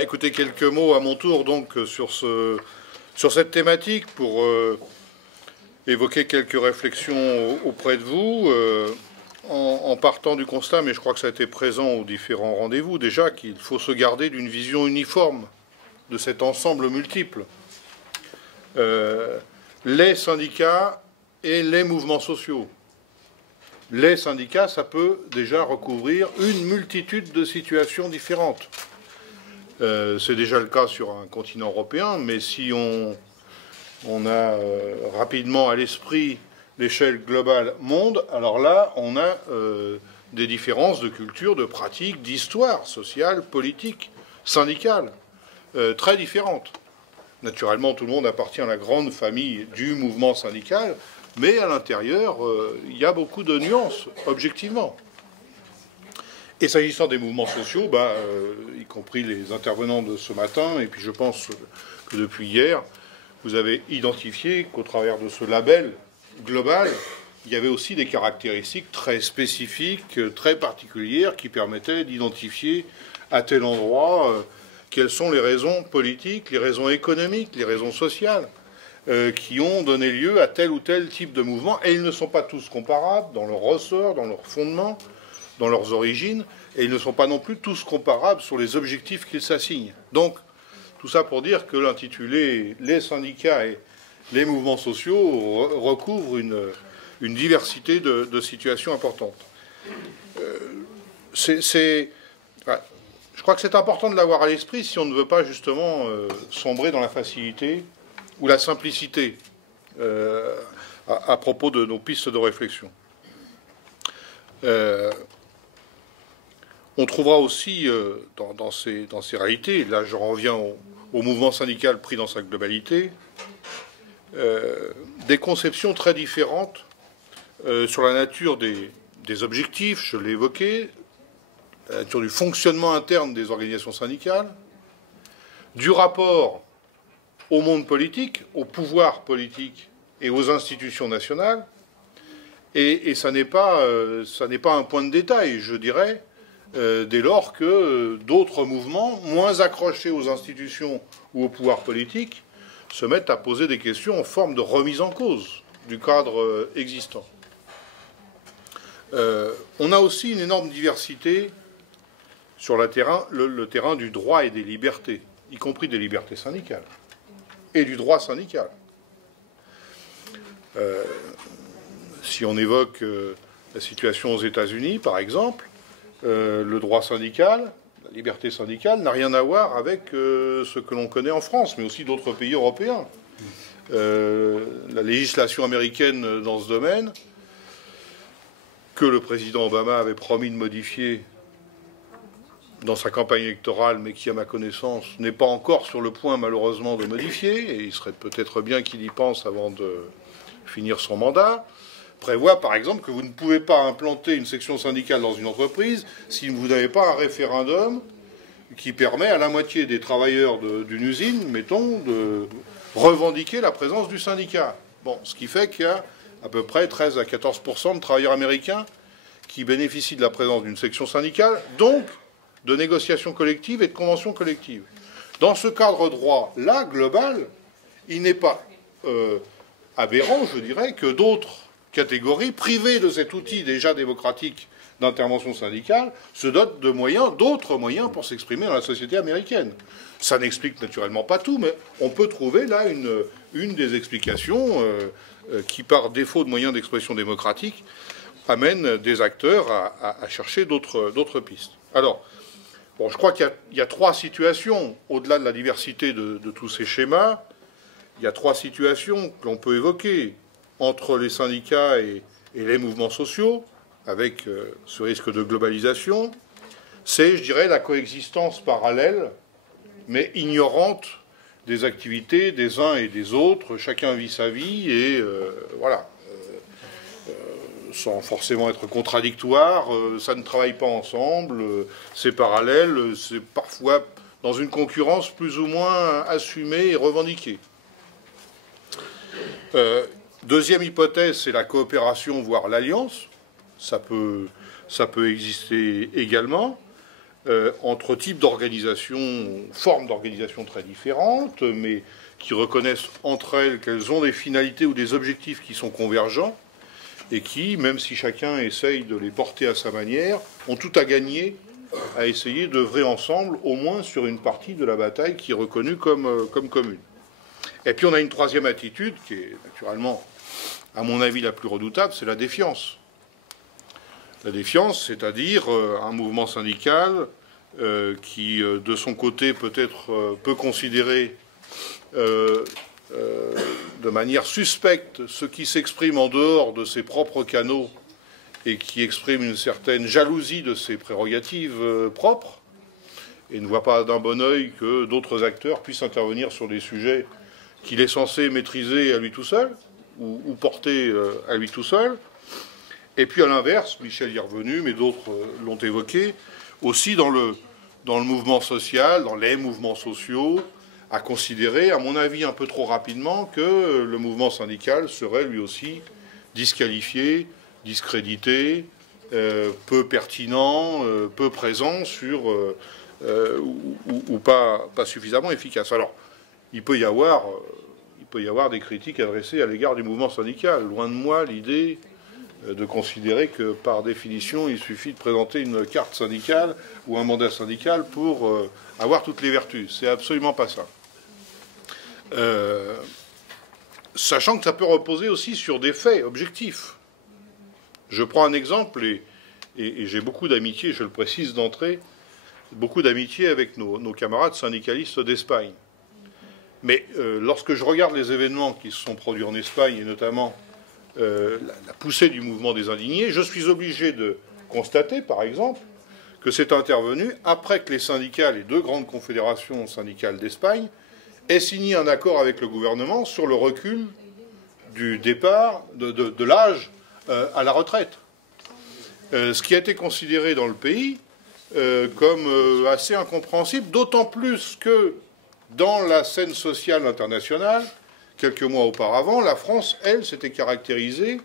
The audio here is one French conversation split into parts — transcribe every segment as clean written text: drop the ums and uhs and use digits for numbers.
Écoutez, quelques mots à mon tour donc sur cette thématique pour évoquer quelques réflexions auprès de vous, en partant du constat, mais je crois que ça a été présent aux différents rendez-vous déjà, qu'il faut se garder d'une vision uniforme de cet ensemble multiple. Les syndicats et les mouvements sociaux. Les syndicats, ça peut déjà recouvrir une multitude de situations différentes. C'est déjà le cas sur un continent européen, mais si on a rapidement à l'esprit l'échelle globale monde, alors là, on a des différences de culture, de pratiques, d'histoire sociale, politique, syndicale, très différentes. Naturellement, tout le monde appartient à la grande famille du mouvement syndical, mais à l'intérieur, il y a beaucoup de nuances, objectivement. Et s'agissant des mouvements sociaux, y compris les intervenants de ce matin, et puis je pense que depuis hier, vous avez identifié qu'au travers de ce label global, il y avait aussi des caractéristiques très spécifiques, très particulières, qui permettaient d'identifier à tel endroit quelles sont les raisons politiques, les raisons économiques, les raisons sociales, qui ont donné lieu à tel ou tel type de mouvement. Et ils ne sont pas tous comparables dans leur ressort, dans leur fondement, dans leurs origines, et ils ne sont pas non plus tous comparables sur les objectifs qu'ils s'assignent. Donc, tout ça pour dire que l'intitulé « Les syndicats et les mouvements sociaux » recouvre une diversité de situations importantes. Je crois que c'est important de l'avoir à l'esprit si on ne veut pas justement sombrer dans la facilité ou la simplicité à propos de nos pistes de réflexion. On trouvera aussi dans ces réalités, là je reviens au mouvement syndical pris dans sa globalité, des conceptions très différentes sur la nature des objectifs, je l'ai évoqué, la nature du fonctionnement interne des organisations syndicales, du rapport au monde politique, au pouvoir politique et aux institutions nationales, et ça n'est pas un point de détail, je dirais, dès lors que d'autres mouvements, moins accrochés aux institutions ou au pouvoir politique, se mettent à poser des questions en forme de remise en cause du cadre existant. On a aussi une énorme diversité sur le terrain du droit et des libertés, y compris des libertés syndicales, et du droit syndical. Si on évoque la situation aux États-Unis, par exemple, le droit syndical, la liberté syndicale, n'a rien à voir avec ce que l'on connaît en France, mais aussi d'autres pays européens. La législation américaine dans ce domaine, que le président Obama avait promis de modifier dans sa campagne électorale, mais qui, à ma connaissance, n'est pas encore sur le point, malheureusement, de modifier, et il serait peut-être bien qu'il y pense avant de finir son mandat, prévoit, par exemple, que vous ne pouvez pas implanter une section syndicale dans une entreprise si vous n'avez pas un référendum qui permet à la moitié des travailleurs d'une usine, mettons, de revendiquer la présence du syndicat. Bon, ce qui fait qu'il y a à peu près 13 à 14% de travailleurs américains qui bénéficient de la présence d'une section syndicale, donc de négociations collectives et de conventions collectives. Dans ce cadre droit-là, global, il n'est pas aberrant, je dirais, que d'autres catégories, privées de cet outil déjà démocratique d'intervention syndicale, se dotent de moyens, d'autres moyens pour s'exprimer dans la société américaine. Ça n'explique naturellement pas tout, mais on peut trouver là une des explications qui, par défaut de moyens d'expression démocratique, amène des acteurs à chercher d'autres pistes. Alors, bon, je crois qu'il y a trois situations, au-delà de la diversité de tous ces schémas, il y a trois situations que l'on peut évoquer entre les syndicats et les mouvements sociaux, avec ce risque de globalisation. C'est, je dirais, la coexistence parallèle, mais ignorante des activités des uns et des autres. Chacun vit sa vie et voilà. Sans forcément être contradictoire, ça ne travaille pas ensemble, c'est parallèle, c'est parfois dans une concurrence plus ou moins assumée et revendiquée. Deuxième hypothèse, c'est la coopération, voire l'alliance. Ça peut exister également. entre types d'organisation, formes d'organisation très différentes, mais qui reconnaissent entre elles qu'elles ont des finalités ou des objectifs qui sont convergents, et qui, même si chacun essaye de les porter à sa manière, ont tout à gagner à essayer d'œuvrer ensemble, au moins sur une partie de la bataille qui est reconnue comme commune. Et puis on a une troisième attitude, qui est naturellement, à mon avis, la plus redoutable, c'est la défiance. La défiance, c'est-à-dire un mouvement syndical qui, de son côté, peut-être peut considérer de manière suspecte ce qui s'exprime en dehors de ses propres canaux et qui exprime une certaine jalousie de ses prérogatives propres, et ne voit pas d'un bon œil que d'autres acteurs puissent intervenir sur des sujets qu'il est censé maîtriser à lui tout seul, ou porter à lui tout seul. Et puis à l'inverse, Michel y est revenu, mais d'autres l'ont évoqué, aussi dans le mouvement social, dans les mouvements sociaux, à considérer, à mon avis un peu trop rapidement, que le mouvement syndical serait lui aussi disqualifié, discrédité, peu pertinent, peu présent sur, ou pas suffisamment efficace. Alors, il peut y avoir des critiques adressées à l'égard du mouvement syndical. Loin de moi l'idée de considérer que, par définition, il suffit de présenter une carte syndicale ou un mandat syndical pour avoir toutes les vertus. C'est absolument pas ça. Sachant que ça peut reposer aussi sur des faits objectifs. Je prends un exemple, et j'ai beaucoup d'amitié, je le précise d'entrée, beaucoup d'amitié avec nos camarades syndicalistes d'Espagne. Mais lorsque je regarde les événements qui se sont produits en Espagne, et notamment la poussée du mouvement des indignés, je suis obligé de constater, par exemple, que c'est intervenu après que les syndicats, les deux grandes confédérations syndicales d'Espagne, aient signé un accord avec le gouvernement sur le recul du départ de l'âge à la retraite. Ce qui a été considéré dans le pays comme assez incompréhensible, d'autant plus que dans la scène sociale internationale, quelques mois auparavant, la France, elle, s'était caractérisée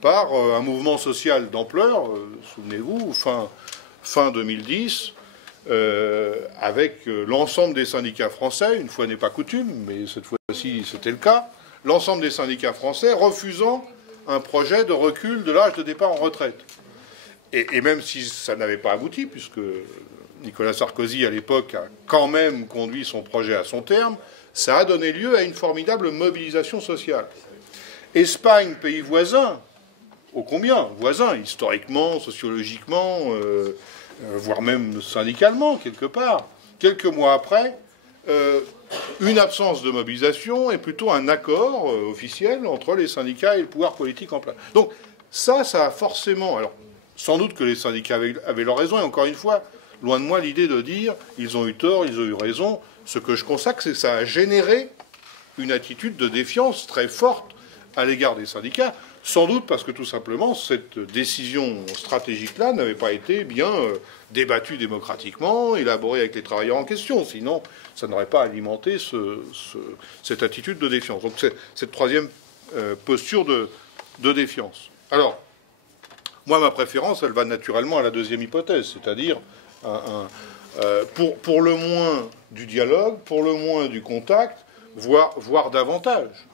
par un mouvement social d'ampleur, souvenez-vous, fin 2010, avec l'ensemble des syndicats français, une fois n'est pas coutume, mais cette fois-ci c'était le cas, l'ensemble des syndicats français refusant un projet de recul de l'âge de départ en retraite. Et même si ça n'avait pas abouti, puisque Nicolas Sarkozy, à l'époque, a quand même conduit son projet à son terme, ça a donné lieu à une formidable mobilisation sociale. Espagne, pays voisin, ô combien, voisin, historiquement, sociologiquement, voire même syndicalement, quelque part, quelques mois après, une absence de mobilisation et plutôt un accord officiel entre les syndicats et le pouvoir politique en place. Donc ça a forcément... Alors, sans doute que les syndicats avaient leur raison, et encore une fois, loin de moi l'idée de dire ils ont eu tort, ils ont eu raison. Ce que je constate, c'est que ça a généré une attitude de défiance très forte à l'égard des syndicats, sans doute parce que tout simplement cette décision stratégique-là n'avait pas été bien débattue démocratiquement, élaborée avec les travailleurs en question, sinon ça n'aurait pas alimenté cette attitude de défiance. Donc c'est cette troisième posture de défiance. Alors, moi, ma préférence, elle va naturellement à la deuxième hypothèse, c'est-à-dire pour le moins du dialogue, pour le moins du contact, voire davantage.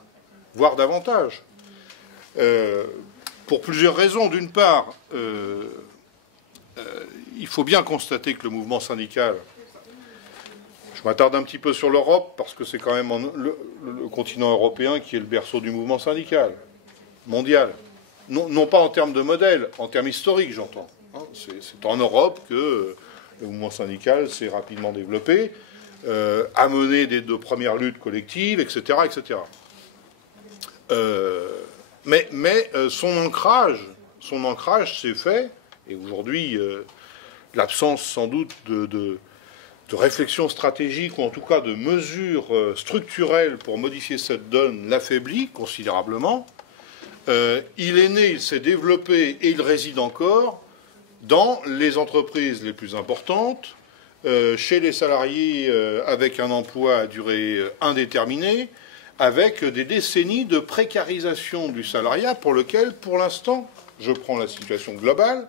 Pour plusieurs raisons. D'une part, il faut bien constater que le mouvement syndical, je m'attarde un petit peu sur l'Europe, parce que c'est quand même le continent européen qui est le berceau du mouvement syndical, mondial. Non pas en termes de modèle, en termes historiques, j'entends. C'est en Europe que le mouvement syndical s'est rapidement développé, a mené de premières luttes collectives, etc. etc. Mais son ancrage s'est fait, et aujourd'hui, l'absence sans doute de réflexion stratégique, ou en tout cas de mesures structurelles pour modifier cette donne, l'affaiblit considérablement. Il est né, il s'est développé et il réside encore dans les entreprises les plus importantes, chez les salariés avec un emploi à durée indéterminée, avec des décennies de précarisation du salariat pour lequel, pour l'instant, je prends la situation globale,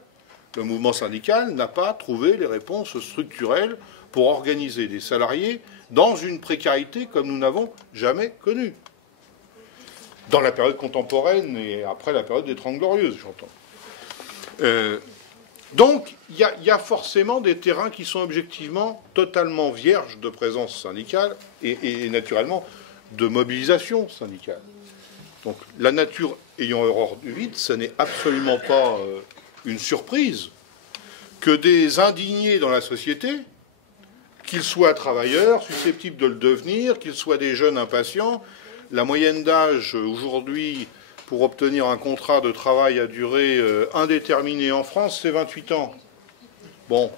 le mouvement syndical n'a pas trouvé les réponses structurelles pour organiser des salariés dans une précarité comme nous n'avons jamais connue. Dans la période contemporaine et après la période des Trente Glorieuses, j'entends. Donc, il y a forcément des terrains qui sont objectivement totalement vierges de présence syndicale et naturellement de mobilisation syndicale. Donc, la nature ayant horreur du vide, ce n'est absolument pas une surprise que des indignés dans la société, qu'ils soient travailleurs, susceptibles de le devenir, qu'ils soient des jeunes impatients, la moyenne d'âge aujourd'hui pour obtenir un contrat de travail à durée indéterminée en France, c'est 28 ans. Bon,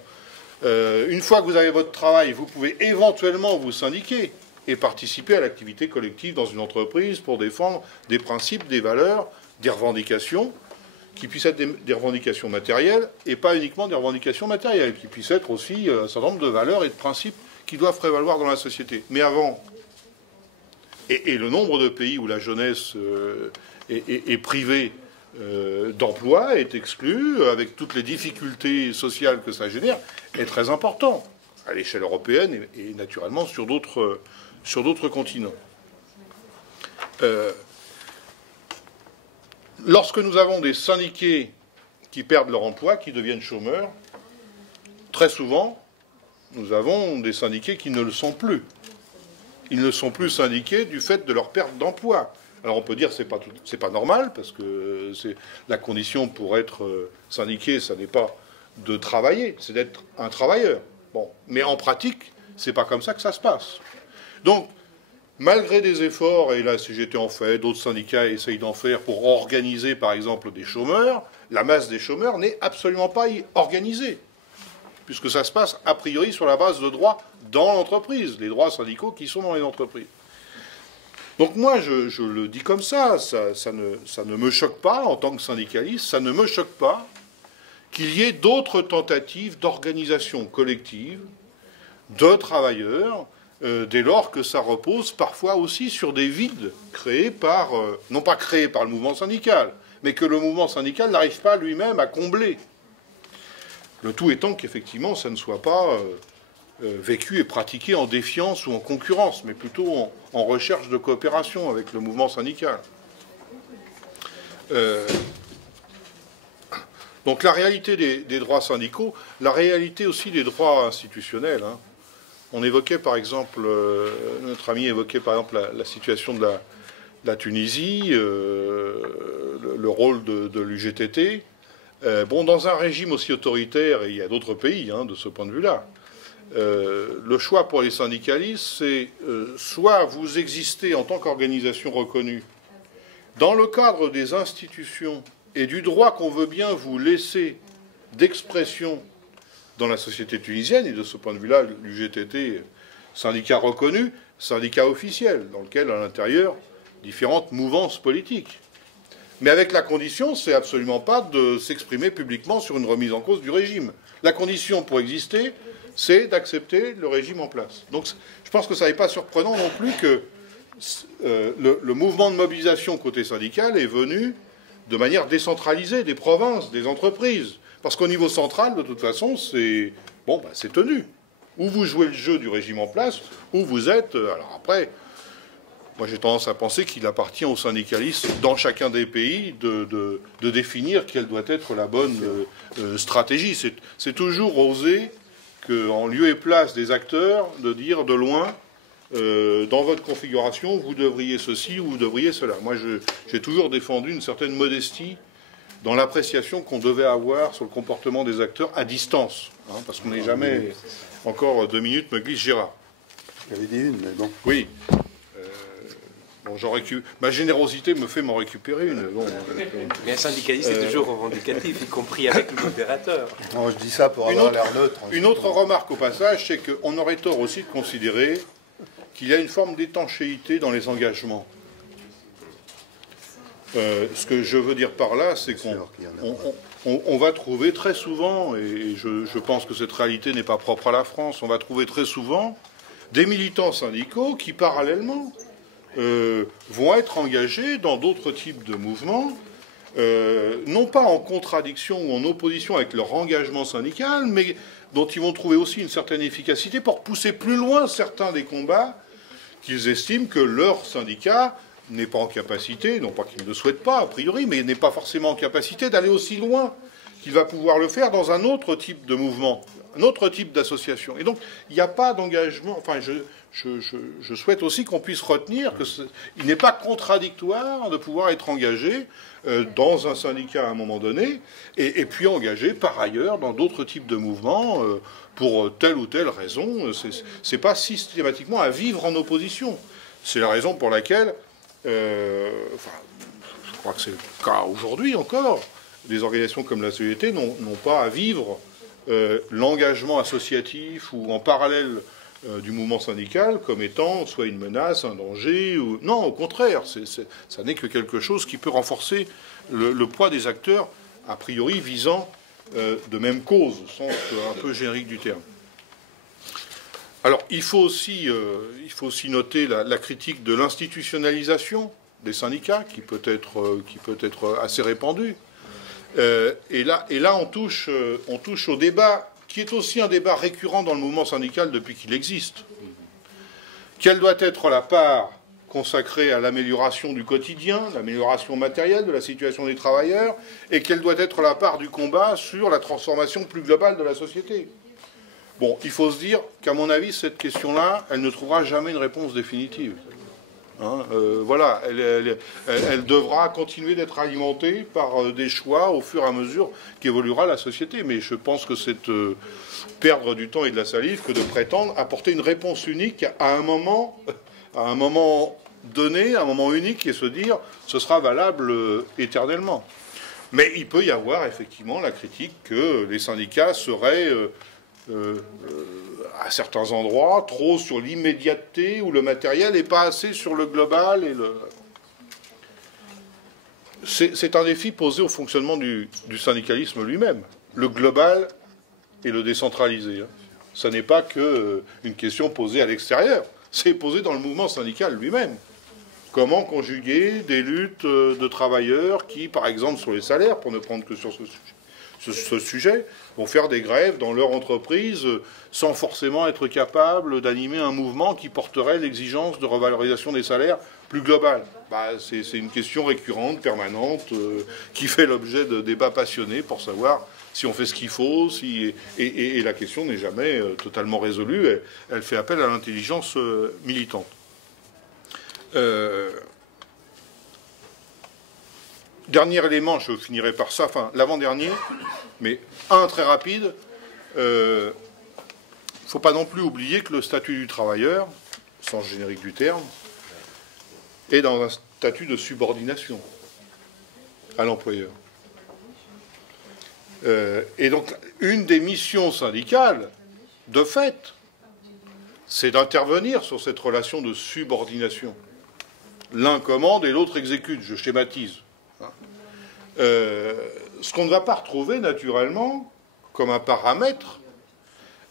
une fois que vous avez votre travail, vous pouvez éventuellement vous syndiquer et participer à l'activité collective dans une entreprise pour défendre des principes, des valeurs, des revendications, qui puissent être des revendications matérielles et pas uniquement des revendications matérielles, qui puissent être aussi un certain nombre de valeurs et de principes qui doivent prévaloir dans la société. Mais avant, et le nombre de pays où la jeunesse est privée d'emploi, est exclue, avec toutes les difficultés sociales que ça génère, est très important, à l'échelle européenne et naturellement sur d'autres continents. Lorsque nous avons des syndiqués qui perdent leur emploi, qui deviennent chômeurs, très souvent, nous avons des syndiqués qui ne le sont plus. Ils ne sont plus syndiqués du fait de leur perte d'emploi. Alors on peut dire que c'est pas normal, parce que la condition pour être syndiqué, ça n'est pas de travailler, c'est d'être un travailleur. Bon, mais en pratique, c'est pas comme ça que ça se passe. Donc, malgré des efforts, et la CGT en fait, d'autres syndicats essayent d'en faire pour organiser, par exemple, des chômeurs, la masse des chômeurs n'est absolument pas organisée, puisque ça se passe a priori sur la base de droits dans l'entreprise, les droits syndicaux qui sont dans les entreprises. Donc moi, je le dis comme ça ne me choque pas en tant que syndicaliste, ça ne me choque pas qu'il y ait d'autres tentatives d'organisation collective de travailleurs, dès lors que ça repose parfois aussi sur des vides créés par, non pas créés par le mouvement syndical, mais que le mouvement syndical n'arrive pas lui-même à combler. Le tout étant qu'effectivement, ça ne soit pas vécu et pratiqué en défiance ou en concurrence, mais plutôt en recherche de coopération avec le mouvement syndical. Donc la réalité des droits syndicaux, la réalité aussi des droits institutionnels. Hein. On évoquait par exemple, notre ami évoquait par exemple la situation de la Tunisie, le rôle de l'UGTT. Bon, dans un régime aussi autoritaire, et il y a d'autres pays hein, de ce point de vue-là, le choix pour les syndicalistes, c'est soit vous existez en tant qu'organisation reconnue dans le cadre des institutions et du droit qu'on veut bien vous laisser d'expression dans la société tunisienne, et de ce point de vue-là, l'UGTT, syndicat reconnu, syndicat officiel, dans lequel, à l'intérieur, différentes mouvances politiques. Mais avec la condition, c'est absolument pas de s'exprimer publiquement sur une remise en cause du régime. La condition pour exister, c'est d'accepter le régime en place. Donc je pense que ça n'est pas surprenant non plus que le mouvement de mobilisation côté syndical est venu de manière décentralisée des provinces, des entreprises. Parce qu'au niveau central, de toute façon, c'est bon, bah, c'est tenu. Ou vous jouez le jeu du régime en place, ou vous êtes... alors après, moi j'ai tendance à penser qu'il appartient aux syndicalistes dans chacun des pays de définir quelle doit être la bonne stratégie. C'est toujours oser qu'en lieu et place des acteurs, de dire de loin, dans votre configuration, vous devriez ceci ou vous devriez cela. Moi j'ai toujours défendu une certaine modestie dans l'appréciation qu'on devait avoir sur le comportement des acteurs à distance. Hein, parce qu'on n'est jamais... Encore 2 minutes, me glisse Gérard. J'avais dit une, mais bon. Oui. Bon, ma générosité me fait m'en récupérer une. Bon, mais un syndicaliste est toujours revendicatif, y compris avec le modérateur. Non, je dis ça pour avoir l'air neutre. Une autre remarque au passage, c'est qu'on aurait tort aussi de considérer qu'il y a une forme d'étanchéité dans les engagements. Ce que je veux dire par là, c'est qu'on va trouver très souvent, et je pense que cette réalité n'est pas propre à la France, on va trouver très souvent des militants syndicaux qui, parallèlement, vont être engagés dans d'autres types de mouvements non pas en contradiction ou en opposition avec leur engagement syndical, mais dont ils vont trouver aussi une certaine efficacité pour pousser plus loin certains des combats qu'ils estiment que leur syndicat n'est pas en capacité, non pas qu'il ne le souhaite pas a priori, mais n'est pas forcément en capacité d'aller aussi loin qu'il va pouvoir le faire dans un autre type de mouvement, un autre type d'association. Et donc, il n'y a pas d'engagement. Enfin, je souhaite aussi qu'on puisse retenir qu'il n'est pas contradictoire de pouvoir être engagé dans un syndicat à un moment donné, et puis engagé par ailleurs dans d'autres types de mouvements pour telle ou telle raison. C'est pas systématiquement à vivre en opposition. C'est la raison pour laquelle, je crois que c'est le cas aujourd'hui encore, des organisations comme la CGT n'ont pas à vivre l'engagement associatif ou en parallèle du mouvement syndical comme étant soit une menace, un danger, ou... Non, au contraire, ça n'est que quelque chose qui peut renforcer le poids des acteurs, a priori visant de même cause, au sens un peu générique du terme. Alors, il faut aussi noter la critique de l'institutionnalisation des syndicats, qui peut être assez répandue. Et là, on touche au débat, qui est aussi un débat récurrent dans le mouvement syndical depuis qu'il existe. Quelle doit être la part consacrée à l'amélioration du quotidien, l'amélioration matérielle de la situation des travailleurs, et quelle doit être la part du combat sur la transformation plus globale de la société? Bon, il faut se dire qu'à mon avis, cette question-là, elle ne trouvera jamais une réponse définitive. Voilà, elle devra continuer d'être alimentée par des choix au fur et à mesure qu'évoluera la société. Mais je pense que c'est perdre du temps et de la salive que de prétendre apporter une réponse unique à un moment donné, à un moment unique, et se dire ce sera valable éternellement. Mais il peut y avoir effectivement la critique que les syndicats seraient à certains endroits, trop sur l'immédiateté ou le matériel et pas assez sur le global. C'est un défi posé au fonctionnement du syndicalisme lui-même. Le global et le décentralisé. Ce n'est pas qu'une question posée à l'extérieur, c'est posé dans le mouvement syndical lui-même. Comment conjuguer des luttes de travailleurs qui, par exemple, sur les salaires, pour ne prendre que sur ce sujet, vont faire des grèves dans leur entreprise sans forcément être capables d'animer un mouvement qui porterait l'exigence de revalorisation des salaires plus globale. C'est une question récurrente, permanente, qui fait l'objet de débats passionnés pour savoir si on fait ce qu'il faut, et la question n'est jamais totalement résolue. Elle fait appel à l'intelligence militante. Dernier élément, je finirai par ça, enfin l'avant-dernier, mais un très rapide. Il ne faut pas non plus oublier que le statut du travailleur, sens générique du terme, est dans un statut de subordination à l'employeur. Et donc, une des missions syndicales, de fait, c'est d'intervenir sur cette relation de subordination. L'un commande et l'autre exécute, je schématise. Ce qu'on ne va pas retrouver naturellement comme un paramètre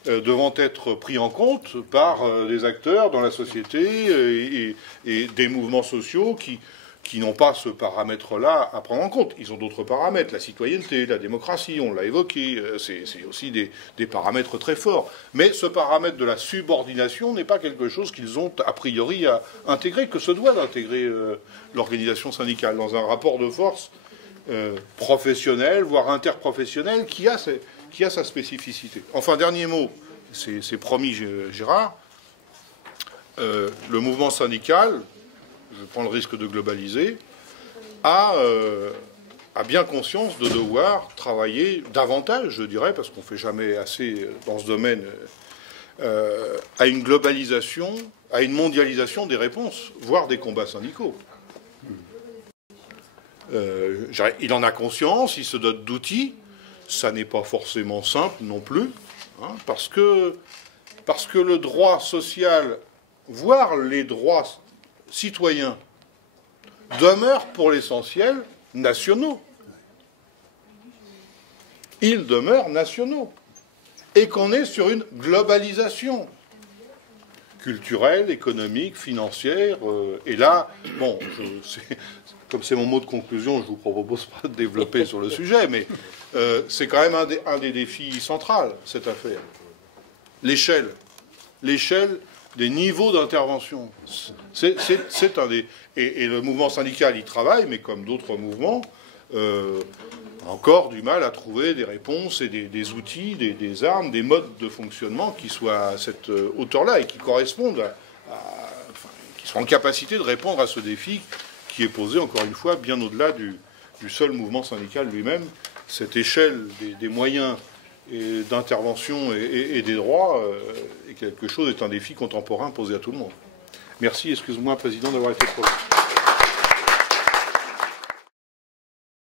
devant être pris en compte par des acteurs dans la société et des mouvements sociaux qui n'ont pas ce paramètre-là à prendre en compte. Ils ont d'autres paramètres, la citoyenneté, la démocratie, on l'a évoqué, c'est aussi des paramètres très forts. Mais ce paramètre de la subordination n'est pas quelque chose qu'ils ont a priori à intégrer, que se doit d'intégrer l'organisation syndicale dans un rapport de force professionnel, voire interprofessionnel, qui a sa spécificité. Enfin, dernier mot, c'est promis, Gérard, le mouvement syndical, je prends le risque de globaliser, a bien conscience de devoir travailler davantage, je dirais, parce qu'on ne fait jamais assez dans ce domaine, à une globalisation, à une mondialisation des réponses, voire des combats syndicaux. Il en a conscience, il se dote d'outils, ça n'est pas forcément simple non plus, parce que le droit social, voire les droits citoyens, demeurent pour l'essentiel nationaux. Ils demeurent nationaux. Et qu'on est sur une globalisation culturelle, économique, financière. Et là, bon, comme c'est mon mot de conclusion, je ne vous propose pas de développer sur le sujet, mais c'est quand même un des défis centraux, cette affaire. L'échelle des niveaux d'intervention. C'est un des... Et le mouvement syndical y travaille, mais comme d'autres mouvements, a encore du mal à trouver des réponses et des outils, des armes, des modes de fonctionnement qui soient à cette hauteur-là et qui correspondent qui soient en capacité de répondre à ce défi qui est posé, encore une fois, bien au-delà du seul mouvement syndical lui-même. Cette échelle des moyens d'intervention et des droits est quelque chose, est un défi contemporain posé à tout le monde. Merci, excuse-moi, Président, d'avoir été trop long.